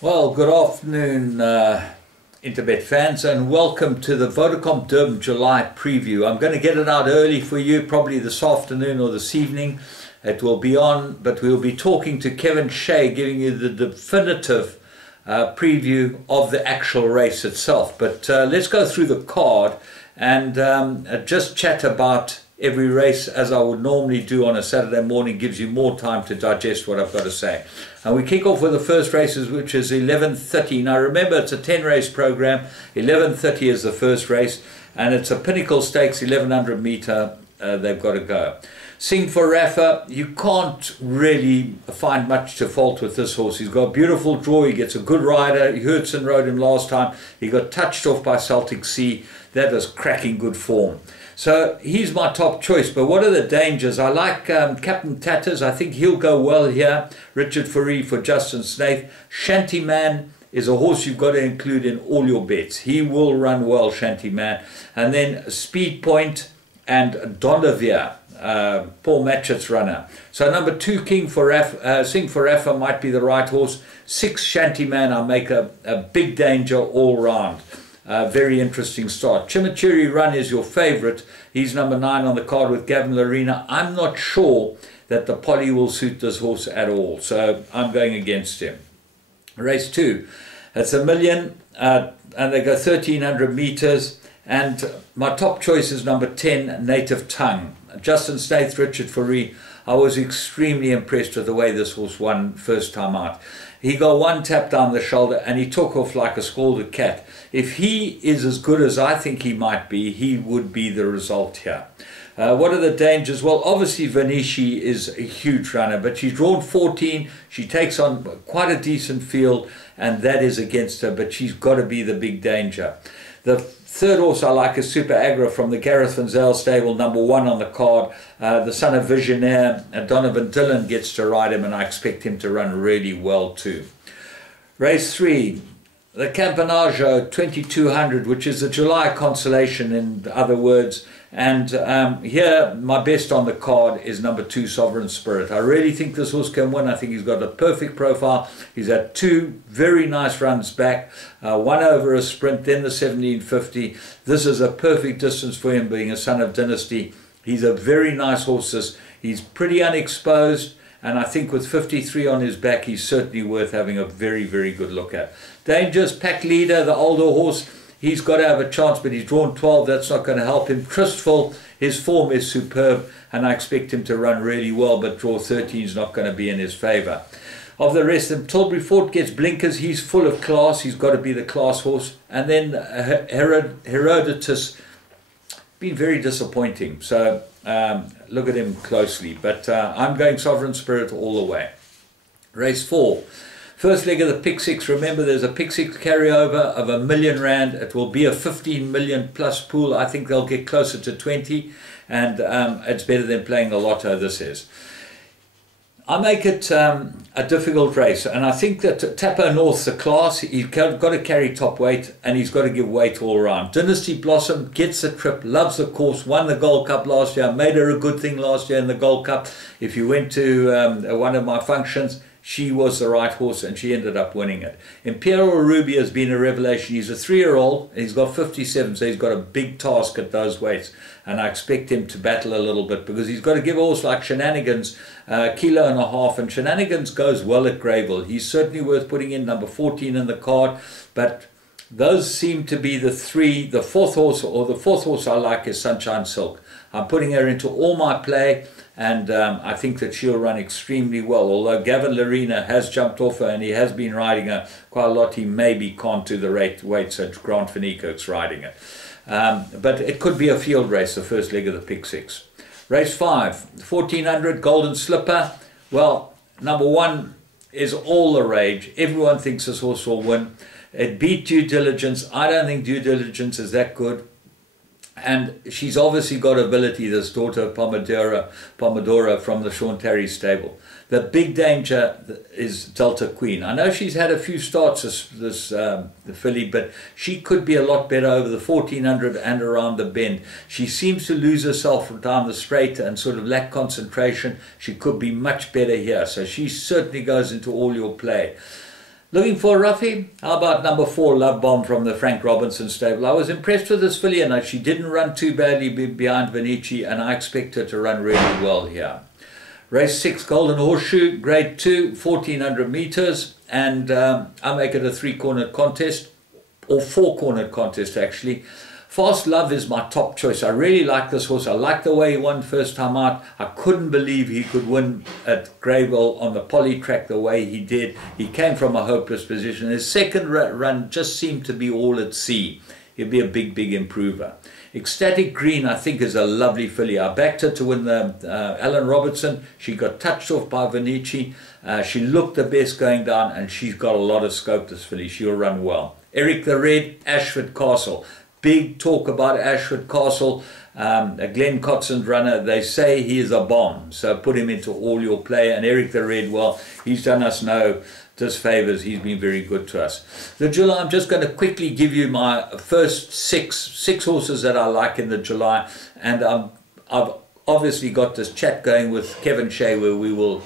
Well, good afternoon, Interbet fans, and welcome to the Vodacom Durban July preview. I'm going to get it out early for you, probably this afternoon or this evening. It will be on, but we'll be talking to Kevin Shea, giving you the definitive preview of the actual race itself. But let's go through the card and just chat about every race as I would normally do on a Saturday morning. Gives you more time to digest what I've got to say. And we kick off with the first races, which is 11:30. Now remember, it's a 10 race program. 11:30 is the first race, and it's a Pinnacle Stakes 1100 meter. They've got to go. Sing for Rafa, you can't really find much to fault with this horse. He's got a beautiful draw, he gets a good rider. Hurtson rode him last time. He got touched off by Celtic Sea. That was cracking good form. So he's my top choice. But what are the dangers? I like Captain Tatters. I think he'll go well here. Richard Fourie for Justin Snaith. Shanty Man is a horse you've got to include in all your bets. He will run well, Shanty Man. And then Speed Point and Donovier, Paul Matchett's runner. So number 2, Sing for Rafa might be the right horse. 6, Shanty Man, I make a big danger all round. Very interesting start. Chimichurri Run is your favourite. He's number 9 on the card with Gavin Larena. I'm not sure that the poly will suit this horse at all, so I'm going against him. Race 2, it's $1 million, and they go 1300 metres. And my top choice is number 10, Native Tongue. Justin Snaith, Richard Fourie. I was extremely impressed with the way this horse won first time out. He got one tap down the shoulder and he took off like a scalded cat. If he is as good as I think he might be, he would be the result here. What are the dangers? Well, obviously Vanishi is a huge runner, but she's drawn 14. She takes on quite a decent field, and that is against her, but she's got to be the big danger. The third horse I like is Super Agra from the Gareth Van Zyl stable, number 1 on the card. The son of Visionaire, Donovan Dillon gets to ride him, and I expect him to run really well too. Race 3, the Campanaggio 2200, which is the July consolation in other words. And here, my best on the card is number 2, Sovereign Spirit. I really think this horse can win. I think he's got a perfect profile. He's had 2 very nice runs back, one over a sprint, then the 1750. This is a perfect distance for him, being a son of Dynasty. He's a very nice horse. He's pretty unexposed, and I think with 53 on his back, he's certainly worth having a very, very good look at. Dangers, Pack Leader, the older horse. He's got to have a chance, but he's drawn 12. That's not going to help him. Trustful, his form is superb, and I expect him to run really well, but draw 13 is not going to be in his favour. Of the rest, and Tilbury Fort gets blinkers. He's full of class. He's got to be the class horse. And then Herodotus, been very disappointing. So look at him closely. But I'm going Sovereign Spirit all the way. Race 4. First leg of the Pick 6, remember there's a Pick 6 carryover of R1 million. It will be a 15 million plus pool. I think they'll get closer to 20, and it's better than playing the lotto, this is. I make it a difficult race, and I think that Tapper North's a class. He's got to carry top weight, and he's got to give weight all around. Dynasty Blossom gets the trip, loves the course, won the Gold Cup last year, made her a good thing last year in the Gold Cup. If you went to one of my functions, she was the right horse, and she ended up winning it. Imperial Ruby has been a revelation. He's a 3-year-old, and he's got 57, so he's got a big task at those weights. And I expect him to battle a little bit, because he's got to give a horse like Shenanigans kilo and a half, and Shenanigans goes well at Greyville. He's certainly worth putting in, number 14 in the card, but those seem to be the 3. The fourth horse I like is Sunshine Silk. I'm putting her into all my play, and I think that she'll run extremely well. Although Gavin Larena has jumped off her and he has been riding her quite a lot, he maybe can't do the weight, so Grant Van Niekerk's riding it. But it could be a field race, the first leg of the Pick 6. Race 5, 1400 Golden Slipper. Well, number 1 is all the rage. Everyone thinks this horse will win. It beat Due Diligence. I don't think Due Diligence is that good. And she's obviously got ability, this daughter of Pomodoro from the Sean Terry stable. The big danger is Delta Queen. I know she's had a few starts the filly, but she could be a lot better over the 1400 and around the bend. She seems to lose herself down the straight and sort of lack concentration. She could be much better here. So she certainly goes into all your play. Looking for a roughie? How about number 4, Love Bomb from the Frank Robinson stable? I was impressed with this filly, and she didn't run too badly behind Vinici, and I expect her to run really well here. Race 6, Golden Horseshoe, Grade 2, 1400 meters, and I make it a 3-cornered contest, or 4-cornered contest actually. Fast Love is my top choice. I really like this horse. I like the way he won first time out. I couldn't believe he could win at Greyville on the poly track the way he did. He came from a hopeless position. His second run just seemed to be all at sea. He'll be a big, big improver. Ecstatic Green, I think, is a lovely filly. I backed her to win the Alan Robertson. She got touched off by Vinici. She looked the best going down, and she's got a lot of scope, this filly. She'll run well. Eric the Red, Ashford Castle. Big talk about Ashford Castle. Glenn Cotson's runner, they say he is a bomb, so put him into all your play. And Eric the Red, well, he's done us no disfavors. He's been very good to us. The July, I'm just going to quickly give you my first six horses that I like in the July, and I've obviously got this chat going with Kevin Shea where we will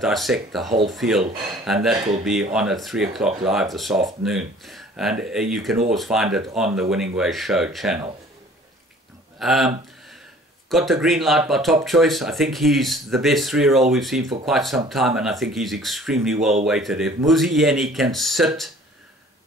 dissect the whole field, and that will be on at 3 o'clock live this afternoon. And you can always find it on the Winning Way Show channel. Got the green light by Top Choice. I think he's the best 3-year-old we've seen for quite some time, and I think he's extremely well weighted. If Muzieni can sit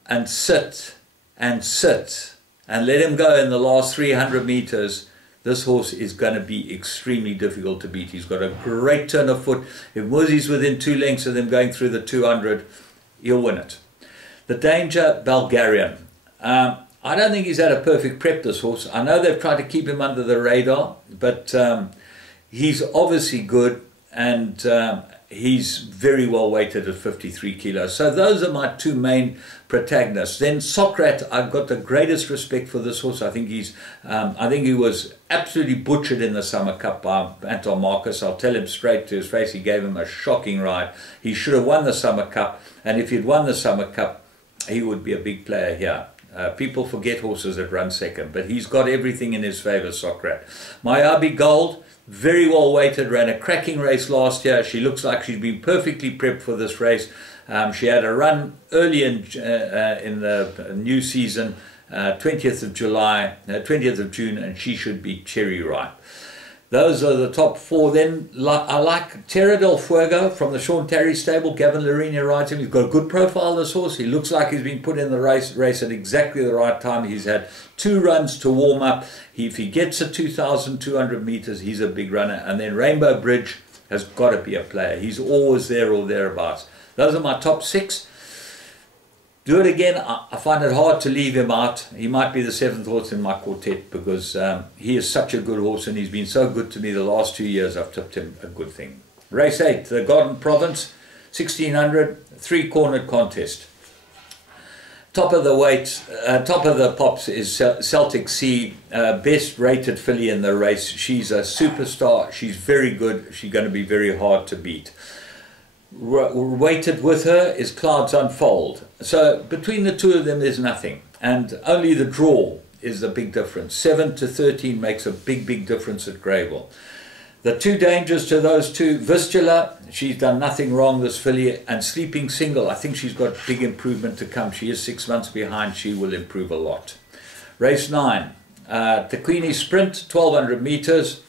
and sit and sit and let him go in the last 300 meters, this horse is going to be extremely difficult to beat. He's got a great turn of foot. If Muzi's within 2 lengths of them going through the 200, he'll win it. The Danger, Bulgarian. I don't think he's had a perfect prep, this horse. I know they've tried to keep him under the radar, but he's obviously good, and he's very well weighted at 53 kilos. So those are my 2 main protagonists. Then Socrat, I've got the greatest respect for this horse. I think he was absolutely butchered in the Summer Cup by Anton Marcus. I'll tell him straight to his face, he gave him a shocking ride. He should have won the Summer Cup, and if he'd won the Summer Cup, he would be a big player here. People forget horses that run second, but he's got everything in his favour, Socrat. Miyabi Gold, very well weighted, ran a cracking race last year. She looks like she's been perfectly prepped for this race. She had a run early in the new season, 20th of July, 20th of June, and she should be cherry ripe. Those are the top 4. Then I like Terra del Fuego from the Sean Terry stable. Gavin Larini rides him. He's got a good profile, this horse. He looks like he's been put in the race at exactly the right time. He's had 2 runs to warm up. If he gets to 2,200 meters, he's a big runner. And then Rainbow Bridge has got to be a player. He's always there or thereabouts. Those are my top 6. Do it again. I find it hard to leave him out. He might be the 7th horse in my quartet because he is such a good horse, and he's been so good to me the last 2 years. I've tipped him a good thing. Race 8, the Garden Province, 1600, 3-cornered contest. Top of the weight, top of the pops is Celtic Sea, best rated filly in the race. She's a superstar. She's very good. She's going to be very hard to beat. Weighted with her is Clouds Unfold. So between the 2 of them there's nothing, and only the draw is the big difference. 7 to 13 makes a big difference at Greyville. The 2 dangers to those 2, Vistula, she's done nothing wrong, this filly, and Sleeping Single, I think she's got big improvement to come. She is 6 months behind. She will improve a lot. Race 9, Taquini Sprint, 1200 meters.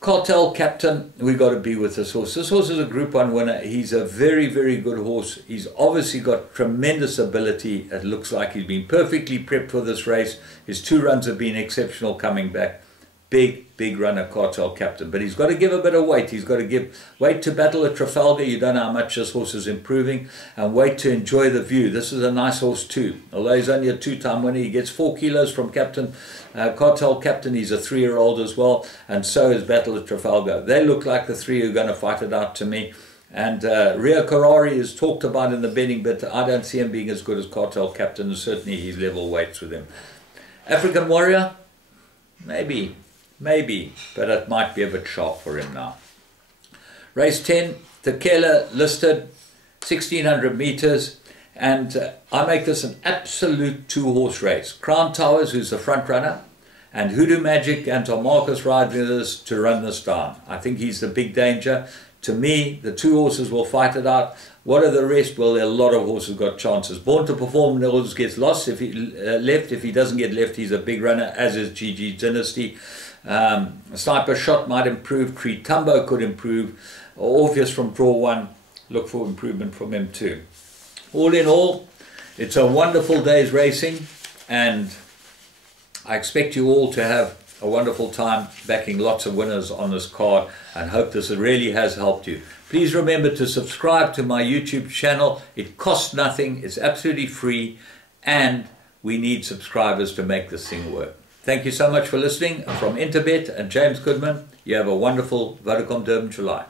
Cartel Captain, we've got to be with this horse. This horse is a Group 1 winner. He's a very good horse. He's obviously got tremendous ability. It looks like he's been perfectly prepped for this race. His 2 runs have been exceptional coming back. Big runner, Cartel Captain. But he's got to give a bit of weight. He's got to give weight to Battle at Trafalgar. You don't know how much this horse is improving. And weight to Enjoy the View. This is a nice horse too. Although he's only a 2-time winner, he gets 4 kilos from Captain Cartel Captain. He's a 3-year-old as well. And so is Battle at Trafalgar. They look like the 3 who are going to fight it out to me. And Rio Carrari is talked about in the betting, but I don't see him being as good as Cartel Captain. And certainly he's level weights with him. African Warrior? Maybe, but it might be a bit sharp for him now. Race 10, Tequila listed, 1600 meters, and I make this an absolute 2-horse race. Crown Towers, who's the front runner, and Hoodoo Magic, Anton Marcus ride with us to run this down. I think he's the big danger. To me, the 2 horses will fight it out. What are the rest? Well, a lot of horses got chances. Born to Perform, the horse gets lost if he left. If he doesn't get left, he's a big runner, as is GG Dynasty. Sniper Shot might improve. Creed Tumbo could improve. Orpheus from Draw 1, look for improvement from him too. All in all, it's a wonderful day's racing, and I expect you all to have a wonderful time backing lots of winners on this card, and hope this really has helped you. Please remember to subscribe to my YouTube channel. It costs nothing, it's absolutely free, and we need subscribers to make this thing work. Thank you so much for listening. From Interbet and James Goodman, you have a wonderful Vodacom Durban July.